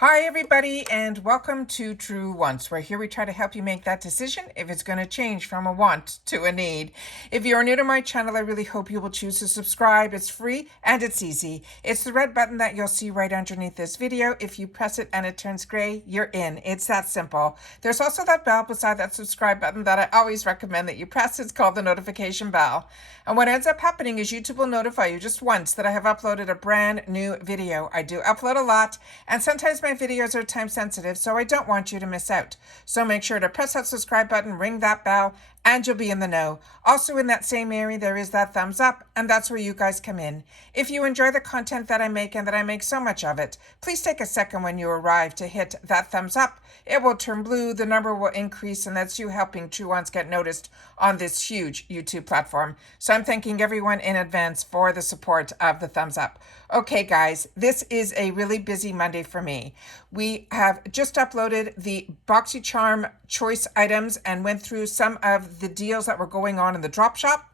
Hi everybody and welcome to True Wants, where here we try to help you make that decision if it's going to change from a want to a need. If you're new to my channel, I really hope you will choose to subscribe. It's free and it's easy. It's the red button that you'll see right underneath this video. If you press it and it turns gray, you're in. It's that simple. There's also that bell beside that subscribe button that I always recommend that you press. It's called the notification bell. And what ends up happening is YouTube will notify you just once that I have uploaded a brand new video. I do upload a lot, and sometimes my videos are time sensitive, so I don't want you to miss out. So make sure to press that subscribe button, ring that bell, and you'll be in the know. Also in that same area, there is that thumbs up, and that's where you guys come in. If you enjoy the content that I make and that I make so much of it, please take a second when you arrive to hit that thumbs up. It will turn blue, the number will increase, and that's you helping True Ones get noticed on this huge YouTube platform. So I'm thanking everyone in advance for the support of the thumbs up. Okay, guys, this is a really busy Monday for me. We have just uploaded the BoxyCharm choice items and went through some of the deals that were going on in the drop shop.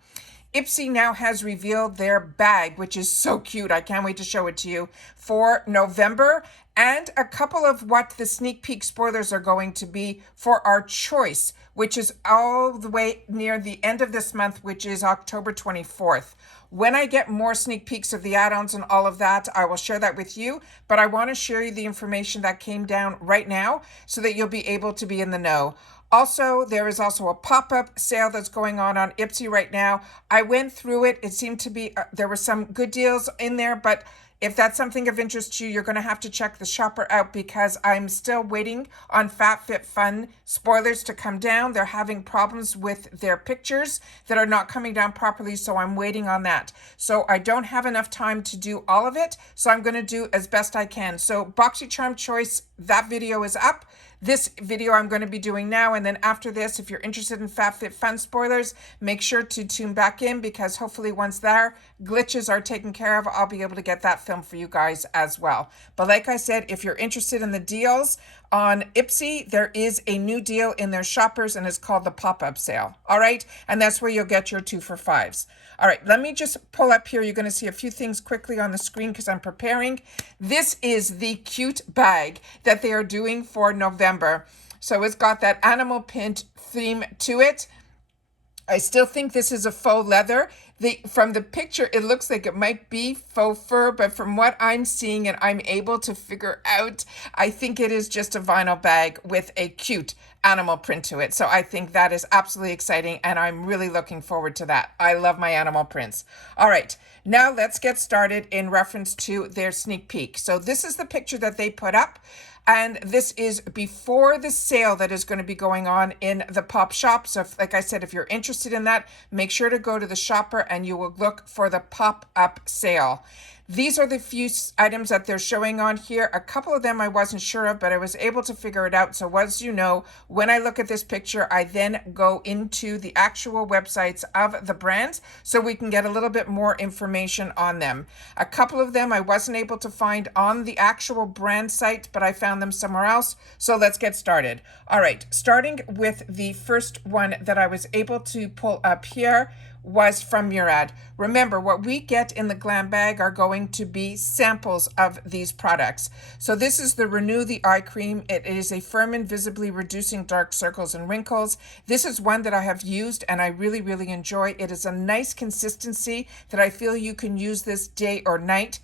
IPSY now has revealed their bag, which is so cute. I can't wait to show it to you, for November, and a couple of what the sneak peek spoilers are going to be for our choice, which is all the way near the end of this month, which is October 24th. When I get more sneak peeks of the add-ons and all of that, I will share that with you, but I want to share you the information that came down right now so that you'll be able to be in the know. Also, there is also a pop-up sale that's going on IPSY right now. I went through it. It seemed to be, there were some good deals in there, but if that's something of interest to you, you're going to have to check the shopper out because I'm still waiting on FabFitFun spoilers to come down. They're having problems with their pictures that are not coming down properly, so I'm waiting on that. So I don't have enough time to do all of it, so I'm going to do as best I can. So BoxyCharm Choice, that video is up. This video I'm going to be doing now, and then after this, if you're interested in FabFitFun spoilers, make sure to tune back in because hopefully once their glitches are taken care of, I'll be able to get that film for you guys as well. But like I said, if you're interested in the deals on IPSY, there is a new deal in their shoppers and it's called the pop-up sale. All right. And that's where you'll get your 2 for 5s. All right. Let me just pull up here. You're going to see a few things quickly on the screen because I'm preparing. This is the cute bag that they are doing for November. So it's got that animal print theme to it. I still think this is a faux leather. From the picture, it looks like it might be faux fur, but from what I'm seeing and I'm able to figure out, I think it is just a vinyl bag with a cute animal print to it. So I think that is absolutely exciting, and I'm really looking forward to that. I love my animal prints. All right, now let's get started in reference to their sneak peek. So this is the picture that they put up. And this is before the sale that is going to be going on in the pop shop. So like I said, if you're interested in that, make sure to go to the shopper and you will look for the pop-up sale. These are the few items that they're showing on here. A couple of them I wasn't sure of, but I was able to figure it out. So as you know, when I look at this picture, I then go into the actual websites of the brands so we can get a little bit more information on them. A couple of them I wasn't able to find on the actual brand site, but I found them somewhere else. So let's get started. All right, starting with the first one that I was able to pull up here was from Murad. Remember, what we get in the Glam bag are going to be samples of these products. So this is the Renewal Eye Cream. It is a firm and visibly reducing dark circles and wrinkles. This is one that I have used and I really, really enjoy. It is a nice consistency that I feel you can use this day or night.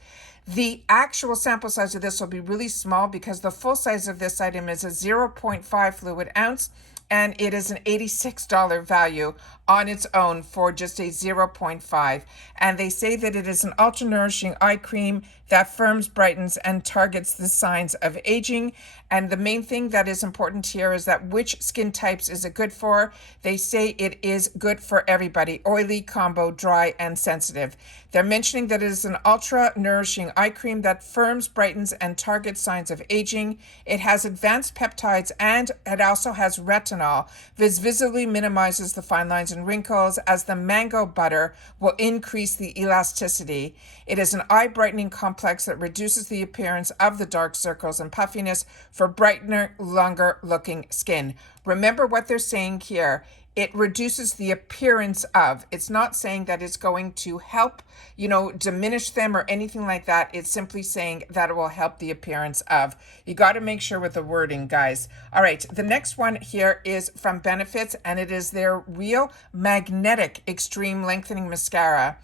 The actual sample size of this will be really small because the full size of this item is a 0.5 fluid ounce, and it is an $86 value on its own for just a 0.5. And they say that it is an ultra nourishing eye cream that firms, brightens, and targets the signs of aging. And the main thing that is important here is that which skin types is it good for? They say it is good for everybody: oily, combo, dry, and sensitive. They're mentioning that it is an ultra nourishing eye cream that firms, brightens, and targets signs of aging. It has advanced peptides and it also has retinol. This visibly minimizes the fine lines and wrinkles, as the mango butter will increase the elasticity. It is an eye brightening complex that reduces the appearance of the dark circles and puffiness for brightener, longer looking skin. Remember what they're saying here. it reduces the appearance of. It's not saying that it's going to help, diminish them or anything like that. It's simply saying that it will help the appearance of. You got to make sure with the wording, guys. All right, the next one here is from Benefits, and it is their Real Magnetic Extreme Lengthening Mascara.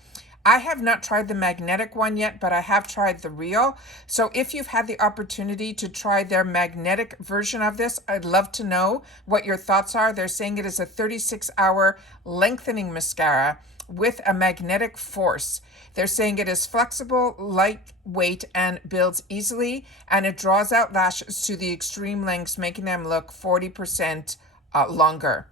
I have not tried the magnetic one yet, but I have tried the Real. So if you've had the opportunity to try their magnetic version of this, I'd love to know what your thoughts are. They're saying it is a 36-hour lengthening mascara with a magnetic force. They're saying it is flexible, lightweight, and builds easily, and it draws out lashes to the extreme lengths, making them look 40% longer.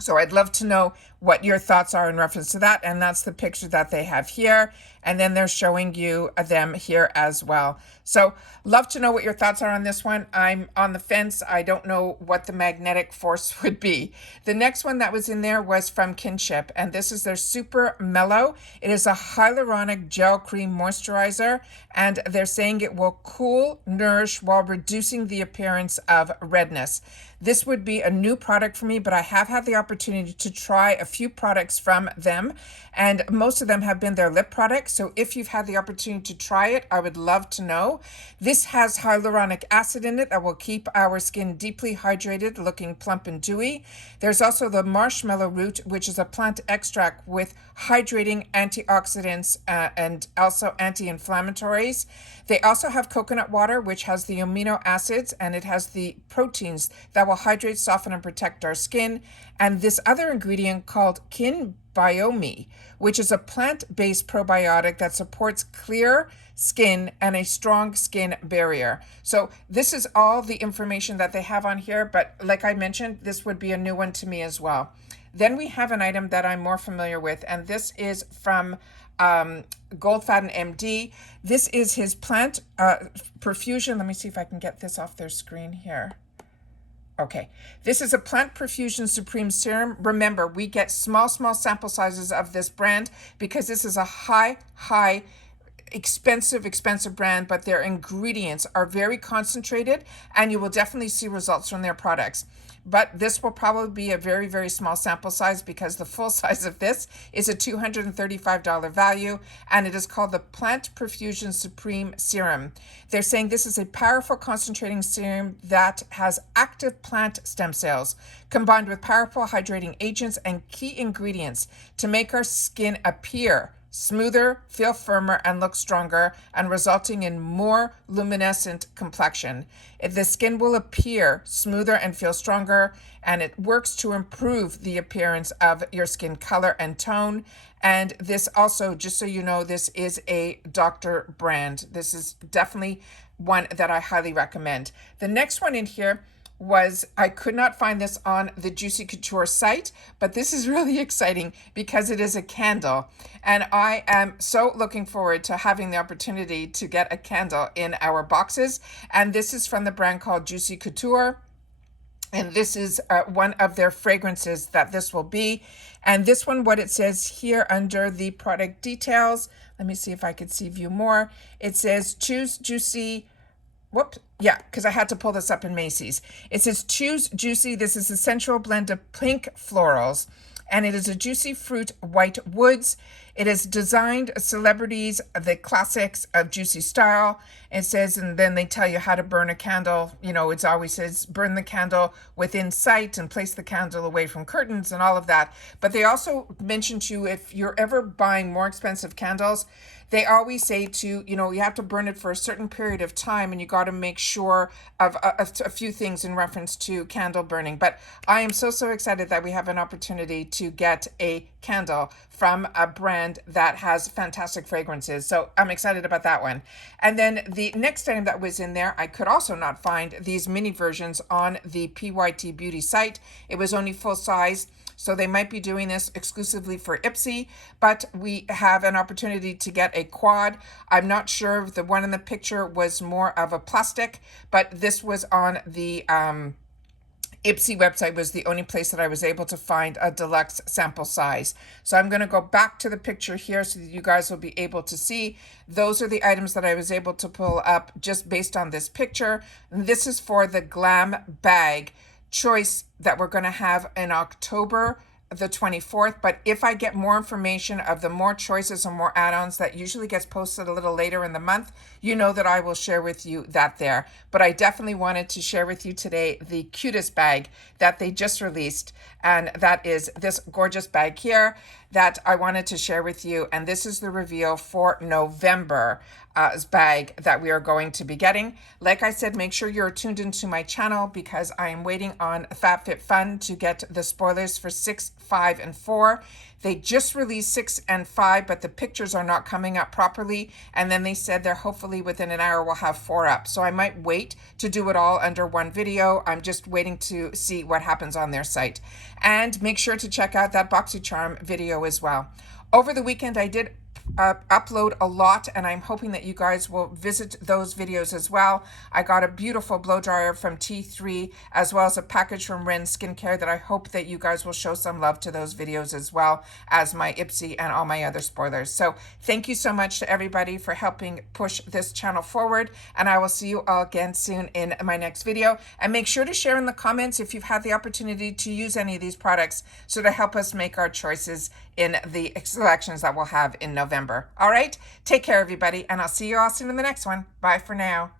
So I'd love to know what your thoughts are in reference to that. And that's the picture that they have here. And then they're showing you them here as well. So love to know what your thoughts are on this one. I'm on the fence. I don't know what the magnetic force would be. The next one that was in there was from Kinship. And this is their Super Mellow. It is a hyaluronic gel cream moisturizer. And they're saying it will cool, nourish while reducing the appearance of redness. This would be a new product for me, but I have had the opportunity to try a few products from them, and most of them have been their lip products. So if you've had the opportunity to try it, I would love to know. This has hyaluronic acid in it that will keep our skin deeply hydrated, looking plump and dewy. There's also the marshmallow root, which is a plant extract with hydrating antioxidants and also anti-inflammatories. They also have coconut water, which has the amino acids, and it has the proteins that will hydrate, soften, and protect our skin. And this other ingredient called Kinbiomi, which is a plant-based probiotic that supports clear skin and a strong skin barrier. So this is all the information that they have on here, but like I mentioned, this would be a new one to me as well. Then we have an item that I'm more familiar with, and this is from Goldfaden MD. This is his plant perfusion. Let me see if I can get this off their screen here. Okay, this is a Plant Perfusion Supreme Serum. Remember, we get small sample sizes of this brand because this is a high expensive brand, but their ingredients are very concentrated and you will definitely see results from their products. But this will probably be a very small sample size because the full size of this is a $235 value, and it is called the Plant Perfusion Supreme Serum. They're saying this is a powerful concentrating serum that has active plant stem cells combined with powerful hydrating agents and key ingredients to make our skin appear smoother, feel firmer, and look stronger, and resulting in more luminescent complexion. The skin will appear smoother and feel stronger, and it works to improve the appearance of your skin color and tone. And this also, just so you know, this is a doctor brand. This is definitely one that I highly recommend. The next one in here was, I could not find this on the Juicy Couture site, but this is really exciting because it is a candle. And I am so looking forward to having the opportunity to get a candle in our boxes. And this is from the brand called Juicy Couture. And this is one of their fragrances that this will be. And this one, what it says here under the product details, let me see if I could see view more. It says choose juicy. Whoops. Yeah, because I had to pull this up in Macy's. It says choose juicy. This is a sensual blend of pink florals, and it is a juicy fruit white woods. It is designed celebrities, the classics of juicy style. It says, and then they tell you how to burn a candle. You know, it always says burn the candle within sight and place the candle away from curtains and all of that. But they also mention to you, if you're ever buying more expensive candles, they always say to, you have to burn it for a certain period of time, and you got to make sure of a few things in reference to candle burning. But I am so excited that we have an opportunity to get a candle from a brand that has fantastic fragrances. So I'm excited about that one. And then the next item that was in there, I could also not find these mini versions on the PYT Beauty site. It was only full size. So they might be doing this exclusively for IPSY, but we have an opportunity to get a quad. I'm not sure if the one in the picture was more of a plastic, but this was on the IPSY website, was the only place that I was able to find a deluxe sample size. So I'm going to go back to the picture here so that you guys will be able to see. Those are the items that I was able to pull up just based on this picture. And this is for the Glam bag. choice that we're going to have in October the 24th. But if I get more information of the more choices and more add-ons that usually gets posted a little later in the month, you know that I will share with you that there. But I definitely wanted to share with you today the cutest bag that they just released, and that is this gorgeous bag here that I wanted to share with you. And this is the reveal for November bag that we are going to be getting. Like I said, make sure you're tuned into my channel because I am waiting on FabFitFun to get the spoilers for 6, 5, and 4. They just released 6 and 5, but the pictures are not coming up properly. And then they said they're hopefully within an hour we'll have 4 up. So I might wait to do it all under one video. I'm just waiting to see what happens on their site. And make sure to check out that BoxyCharm video as well. Over the weekend, I did upload a lot, and I'm hoping that you guys will visit those videos as well. I got a beautiful blow dryer from T3 as well as a package from Ren Skincare that I hope that you guys will show some love to those videos as well as my IPSY and all my other spoilers. So thank you so much to everybody for helping push this channel forward, and I will see you all again soon in my next video. And make sure to share in the comments if you've had the opportunity to use any of these products, so to help us make our choices in the selections that we'll have in November. All right, take care everybody, and I'll see you all soon in the next one. Bye for now.